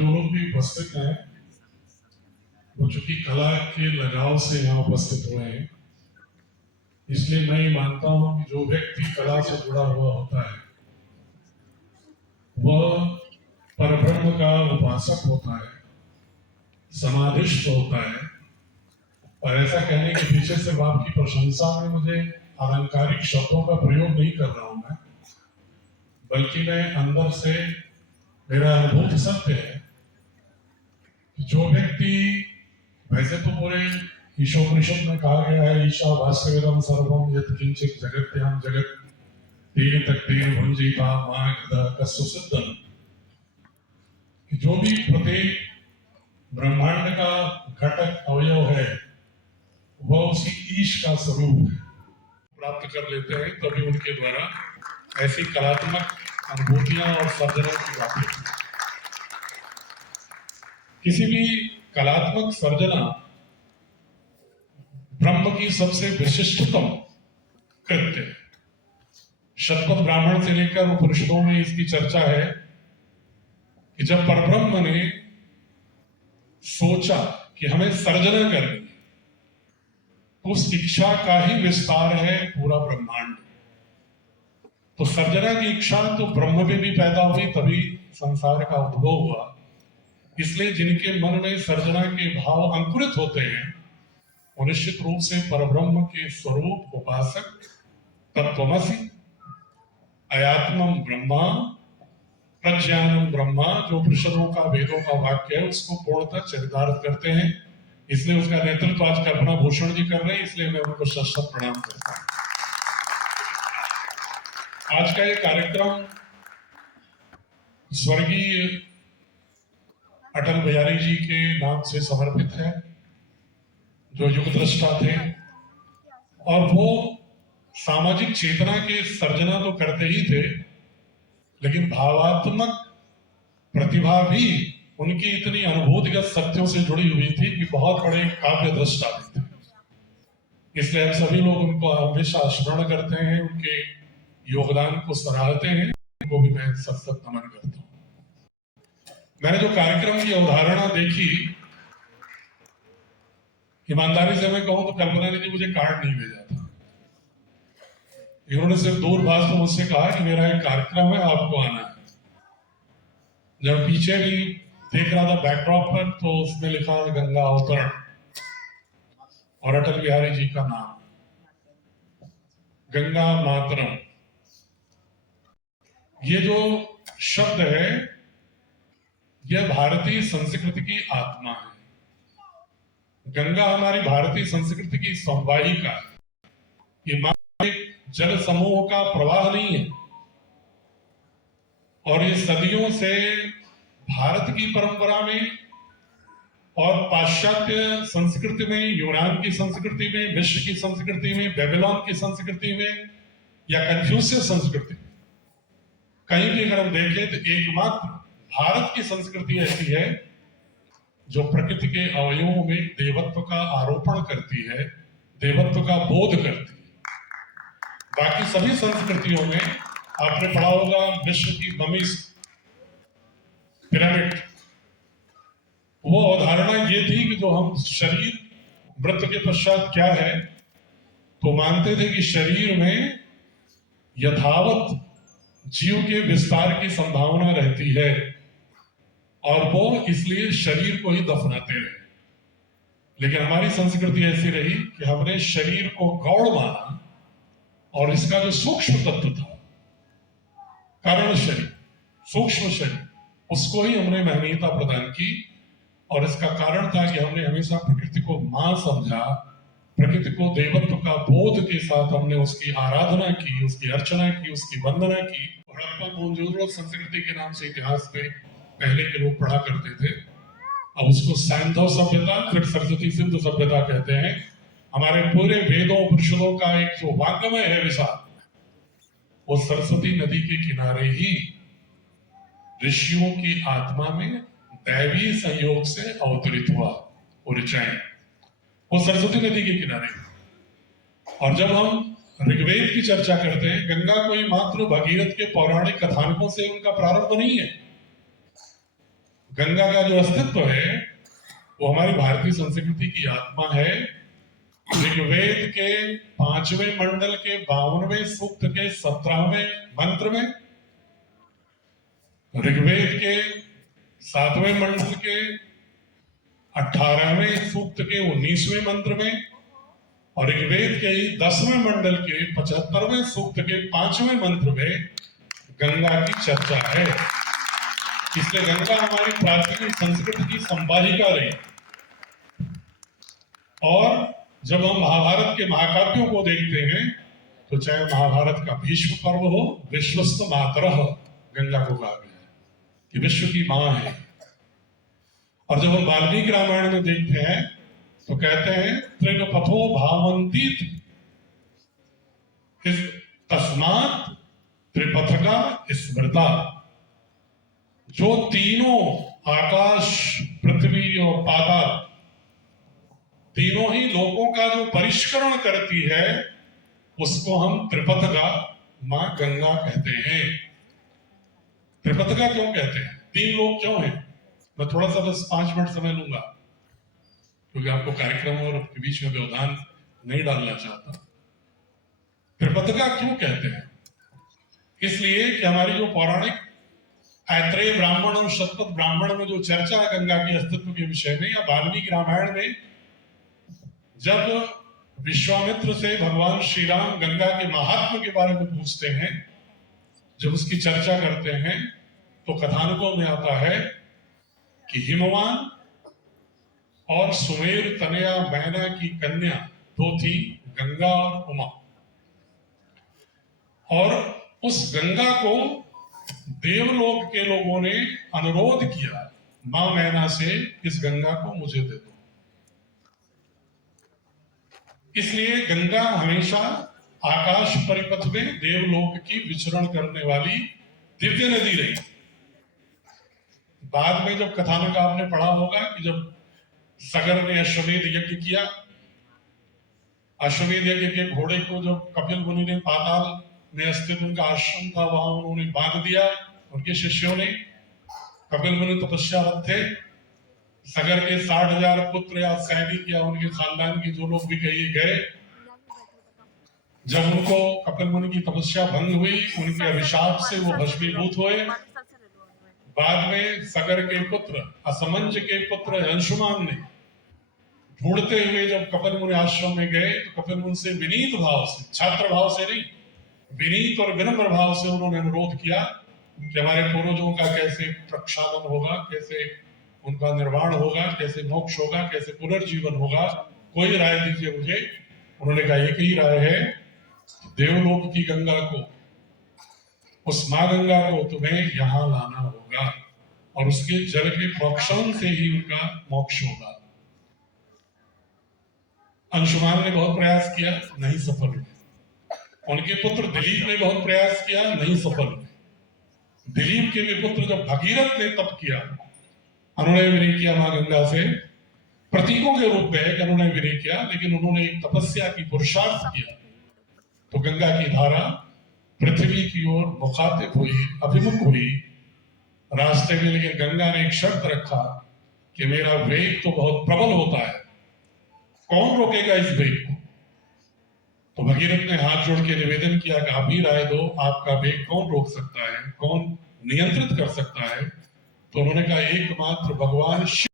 जो लोग भी उपस्थित हैं वो चूंकि कला के लगाव से यहाँ उपस्थित हुए हैं, इसलिए मैं ये मानता हूँ कि जो व्यक्ति कला से जुड़ा हुआ होता है वह परब्रह्म का उपासक होता है, समाधिष्ट होता है। और ऐसा कहने के पीछे सिर्फ आपकी प्रशंसा में मुझे अलंकारिक शब्दों का प्रयोग नहीं कर रहा हूं मैं, बल्कि मैं अंदर से मेरा अनुभूत सत्य है कि जो व्यक्ति, वैसे तो पूरे ईशोपनिषद में कहा गया है ईशा वास्तविदम सर्वम यत् किंचित जगत्याम जगत तेन तत्तेन भुंजीता मां गदा कस्य सिद्धम, कि जो भी प्रत्येक ब्रह्मांड का घटक अवयव है वह उसी ईश का स्वरूप है, प्राप्त कर लेते हैं, तभी उनके द्वारा ऐसी कलात्मक अनुभूतियां और सर्जनों की बातें। किसी भी कलात्मक सर्जना ब्रह्म की सबसे विशिष्टतम कृत्य है। शतपथ ब्राह्मण से लेकर उपनिषदों में इसकी चर्चा है कि जब परब्रह्म ने सोचा कि हमें सर्जना करनी है तो उस इच्छा का ही विस्तार है पूरा ब्रह्मांड। तो सर्जना की इच्छा तो ब्रह्म में भी पैदा हुई, तभी संसार का उद्भव हुआ। इसलिए जिनके मन में सर्जना के भाव अंकुरित होते हैं वो निश्चित रूप से परब्रह्म के स्वरूप उपासक तत्वमसि अयात्मम ब्रह्मा प्रज्ञानम ब्रह्मा, जो उपनिषदों का वेदों का वाक्य है, उसको पूर्णतः चरितार्थ करते हैं। इसलिए उसका नेतृत्व आज कल्पना भूषण जी कर रहे हैं, इसलिए मैं उनको शत प्रणाम करता हूं। आज का ये कार्यक्रम स्वर्गीय अटल बिहारी जी के नाम से समर्पित है, जो युग दृष्टा थे और वो सामाजिक चेतना के सर्जना तो करते ही थे, लेकिन भावात्मक प्रतिभा भी उनकी इतनी अनुभूतिगत सत्यों से जुड़ी हुई थी कि बहुत बड़े काव्य दृष्टा भी थे। इसलिए हम सभी लोग उनको हमेशा स्मरण करते हैं, उनके योगदान को सराहते हैं, उनको भी मैं सत नमन करता हूं। मैंने जो कार्यक्रम की अवधारणा देखी, ईमानदारी से मैं कहूं तो कल्पना ने मुझे कार्ड नहीं भेजा था। इन्होंने सिर्फ दूरभाष से मुझसे कहा कि मेरा एक कार्यक्रम है, आपको आना है। जब पीछे भी देख रहा था बैकड्रॉप पर, तो उसमें लिखा गंगा अवतरण और अटल बिहारी जी का नाम, गंगा मातरम। ये जो शब्द है यह भारतीय संस्कृति की आत्मा है। गंगा हमारी भारतीय संस्कृति की संवाहिका है। ये मात्र एक जल समूह का प्रवाह नहीं है, और ये सदियों से भारत की परंपरा में और पाश्चात्य संस्कृति में, यूनान की संस्कृति में, मिस्र की संस्कृति में, बेबीलोन की संस्कृति में या कन्फ्यूशियस संस्कृति में, कहीं भी अगर हम देखें तो एकमात्र भारत की संस्कृति ऐसी है जो प्रकृति के अवयवों में देवत्व का आरोपण करती है, देवत्व का बोध करती है। बाकी सभी संस्कृतियों में आपने पढ़ा होगा मिस्र की ममीज, पिरामिड, वो अवधारणा ये थी कि जो हम शरीर मृत्यु के पश्चात क्या है, तो मानते थे कि शरीर में यथावत जीव के विस्तार की संभावना रहती है, और वो इसलिए शरीर को ही दफनाते रहे। लेकिन हमारी संस्कृति ऐसी रही कि हमने शरीर को गौण माना, और इसका जो सूक्ष्म तत्व था, कारण शरीर, सूक्ष्म शरीर, उसको ही हमने महनीयता प्रदान की। और इसका कारण था कि हमने हमेशा प्रकृति को मां समझा, प्रकृति को देवत्व का बोध के साथ हमने उसकी आराधना की, उसकी अर्चना की, उसकी वंदना की। हड़प्पा मोहनजोदड़ो संस्कृति के नाम से इतिहास में पहले के लोग पढ़ा करते थे। अब उसको सैंधव सभ्यता, फिर सरस्वती सिंधु सभ्यता कहते हैं। हमारे पूरे वेदों उपनिषदों का एक जो वांग्मय है विशाल, वो सरस्वती नदी के किनारे ही ऋषियों की आत्मा में दैवी संयोग से अवतरित हुआ। वो ऋचाएं वो सरस्वती नदी के किनारे। और जब हम ऋग्वेद की चर्चा करते हैं, गंगा कोई मात्र भगीरथ के पौराणिक कथानकों से उनका प्रारंभ नहीं है। गंगा का जो अस्तित्व है वो हमारी भारतीय संस्कृति की आत्मा है। ऋग्वेद के 5वें मंडल के 52वें सूक्त के 17वें मंत्र में, ऋग्वेद के 7वें मंडल के 18वें सूक्त के 19वें मंत्र में और ऋग्वेद के 10वें मंडल के 75वें सूक्त के 5वें मंत्र में गंगा की चर्चा है। इसलिए गंगा हमारी प्राचीन संस्कृति की संवाहिका रही। और जब हम महाभारत के महाकाव्यों को देखते हैं तो चाहे महाभारत का भीष्म पर्व हो, विश्वस्त मातरः गंगा को कहा गया है कि विश्व की मां है। और जब हम वाल्मीकि रामायण में देखते हैं तो कहते हैं त्रिगपथो भावंती तस्मात् त्रिपथका स्मृता। जो तीनों आकाश, पृथ्वी और पाताल, तीनों ही लोकों का जो परिष्करण करती है उसको हम त्रिपथका मां गंगा कहते हैं। त्रिपथका क्यों कहते हैं? तीन लोग क्यों हैं? मैं थोड़ा सा बस 5 मिनट समय लूंगा क्योंकि आपको कार्यक्रम और के बीच में व्यवधान नहीं डालना चाहता। त्रिपथका क्यों कहते हैं? इसलिए कि हमारी जो पौराणिक ऐत्रेय ब्राह्मण और शतपथ ब्राह्मण में जो चर्चा है गंगा के अस्तित्व के विषय में, या वाल्मीकि रामायण में जब विश्वामित्र से भगवान श्री राम गंगा के महात्म्य के बारे में पूछते हैं, जब उसकी चर्चा करते हैं, तो कथानकों में आता है कि हिमवान और सुमेर तनया मैना की कन्या दो थी, गंगा और उमा। और उस गंगा को देवलोक के लोगों ने अनुरोध किया मां मैना से, इस गंगा को मुझे दे दो। इसलिए गंगा हमेशा आकाश परिपथ में देवलोक की विचरण करने वाली दिव्य नदी रही। बाद में जब कथानक आपने पढ़ा होगा कि जब सगर ने अश्वमेध यज्ञ किया, अश्वमेध यज्ञ के घोड़े को जब कपिल मुनि ने पाताल में स्थित उनका आश्रम था वहां उन्होंने बांध दिया, उनके शिष्यों ने। कपिल मुनि तपस्यारत थे। सगर के 60,000 पुत्र या सैनिक या उनके खानदान के जो लोग भी कहीं गए, जब उनको कपिल मुनि की तपस्या भंग हुई, उनके अभिशाप से वो भस्मीभूत हुए। बाद में सगर के पुत्र, असमंज के पुत्र अंशुमान ने ढूंढते हुए जब कपिल मुनि आश्रम में गए तो कपिल मुनि से विनीत भाव से, छात्र भाव से नहीं, विनीत और विनम्र भाव से उन्होंने अनुरोध किया कि हमारे पूर्वजों का कैसे प्रक्षालन होगा, कैसे उनका निर्वाण होगा, कैसे मोक्ष होगा, कैसे पुनर्जीवन होगा, कोई राय दीजिए मुझे। उन्होंने कहा एक ही राय है, देवलोक की गंगा को, उस मां गंगा को तुम्हें यहां लाना होगा और उसके जल के प्रोक्षण से ही उनका मोक्ष होगा। अंशुमान ने बहुत प्रयास किया, नहीं सफल हुए। उनके पुत्र दिलीप ने बहुत प्रयास किया, नहीं सफल हुए। दिलीप के भी पुत्र जब भगीरथ ने तप किया, उन्होंने विनय किया मां गंगा से, प्रतीकों के रूप में कि उन्होंने विनय किया, लेकिन उन्होंने एक तपस्या की, पुरुषार्थ किया, तो गंगा की धारा पृथ्वी की ओर मुखातिब हुई, अभिमुख हुई रास्ते में। लेकिन गंगा ने एक शर्त रखा कि मेरा वेग तो बहुत प्रबल होता है, कौन रोकेगा इस वेग को? तो भगीरथ ने हाथ जोड़ के निवेदन किया कि आप ही राय दो, आपका वेग कौन रोक सकता है, कौन नियंत्रित कर सकता है? तो उन्होंने कहा एकमात्र भगवान शिव